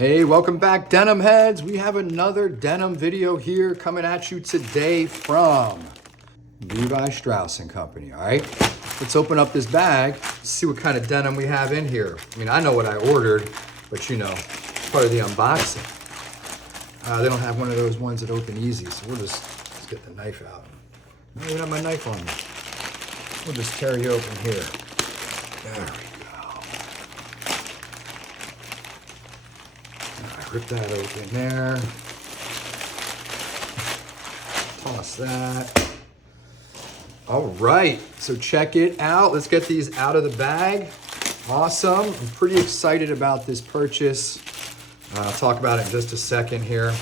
Hey, welcome back, denim heads. We have another denim video here coming at you today from Levi Strauss & Company, all right? Let's open up this bag, see what kind of denim we have in here. I mean, I know what I ordered, but you know, part of the unboxing. They don't have one of those ones that open easy, so let's get the knife out. I don't even have my knife on me. We'll just tear you open here. There we go. Rip that open there. Toss that. All right, so check it out. Let's get these out of the bag. Awesome. I'm pretty excited about this purchase. I'll talk about it in just a second here.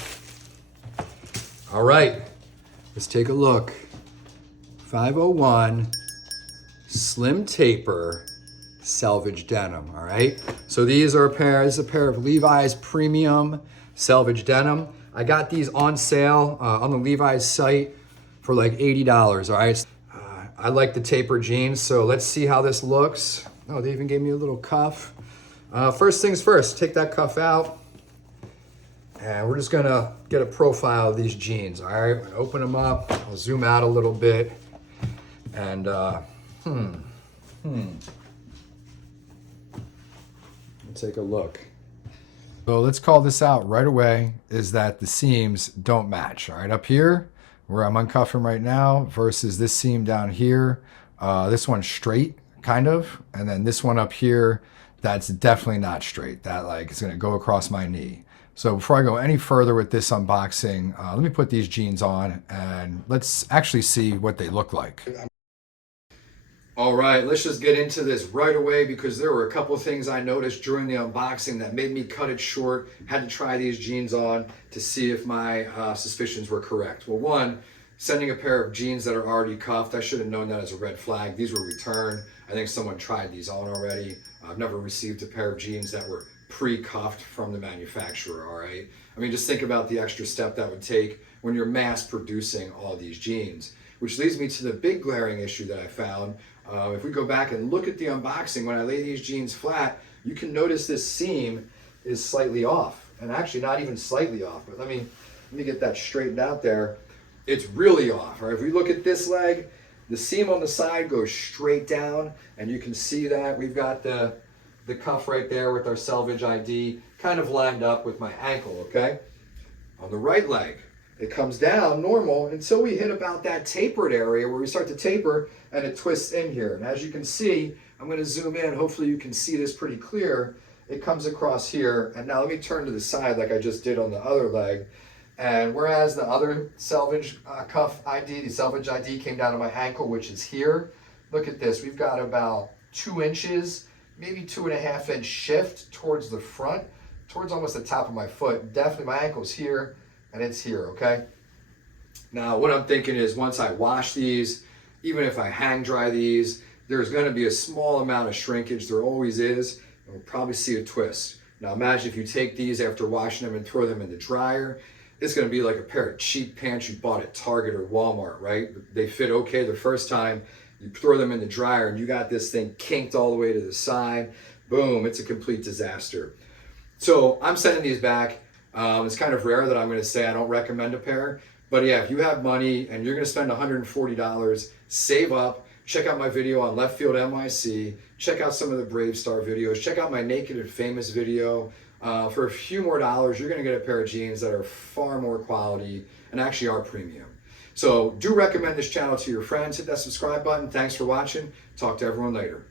All right, let's take a look. 501 Slim Taper Selvedge denim, all right? So these are this is a pair of Levi's premium Selvedge denim. I got these on sale on the Levi's site for like $80, all right? I like the taper jeans, so let's see how this looks. Oh, they even gave me a little cuff. First things first, take that cuff out. And we're just gonna get a profile of these jeans, all right? Open them up, I'll zoom out a little bit. And, take a look. So let's call this out right away, is that the seams don't match. All right, up here where I'm uncuffing right now versus this seam down here. This one's straight, kind of, and then this one up here, that's definitely not straight. That like is gonna go across my knee. So before I go any further with this unboxing, let me put these jeans on and let's actually see what they look like. All right, let's just get into this right away because there were a couple of things I noticed during the unboxing that made me cut it short. Had to try these jeans on to see if my suspicions were correct. Well, one, sending a pair of jeans that are already cuffed, I should have known that as a red flag. These were returned. I think someone tried these on already. I've never received a pair of jeans that were pre-cuffed from the manufacturer, all right? I mean, just think about the extra step that would take when you're mass producing all these jeans, which leads me to the big glaring issue that I found. If we go back and look at the unboxing, when I lay these jeans flat, you can notice this seam is slightly off, and actually not even slightly off, but let me get that straightened out there. It's really off. All right, if we look at this leg, the seam on the side goes straight down, and you can see that we've got the cuff right there with our Selvedge ID kind of lined up with my ankle, okay? On the right leg, it comes down normal until we hit about that tapered area where we start to taper and it twists in here. And as you can see, I'm going to zoom in. Hopefully you can see this pretty clear. It comes across here. And now let me turn to the side like I just did on the other leg. And whereas the other Selvedge cuff ID, the Selvedge ID came down to my ankle, which is here. Look at this. We've got about 2 inches, maybe 2.5 inch shift towards the front, towards almost the top of my foot. Definitely my ankle's here. And it's here, okay? Now, what I'm thinking is once I wash these, even if I hang dry these, there's gonna be a small amount of shrinkage, there always is, and we'll probably see a twist. Now imagine if you take these after washing them and throw them in the dryer, it's gonna be like a pair of cheap pants you bought at Target or Walmart, right? They fit okay the first time, you throw them in the dryer and you got this thing kinked all the way to the side, boom, it's a complete disaster. So I'm sending these back. It's kind of rare that I'm going to say I don't recommend a pair, but yeah, if you have money and you're going to spend $140, save up, check out my video on Left Field NYC, check out some of the Brave Star videos, check out my Naked and Famous video. For a few more dollars, you're going to get a pair of jeans that are far more quality and actually are premium. So do recommend this channel to your friends, hit that subscribe button. Thanks for watching. Talk to everyone later.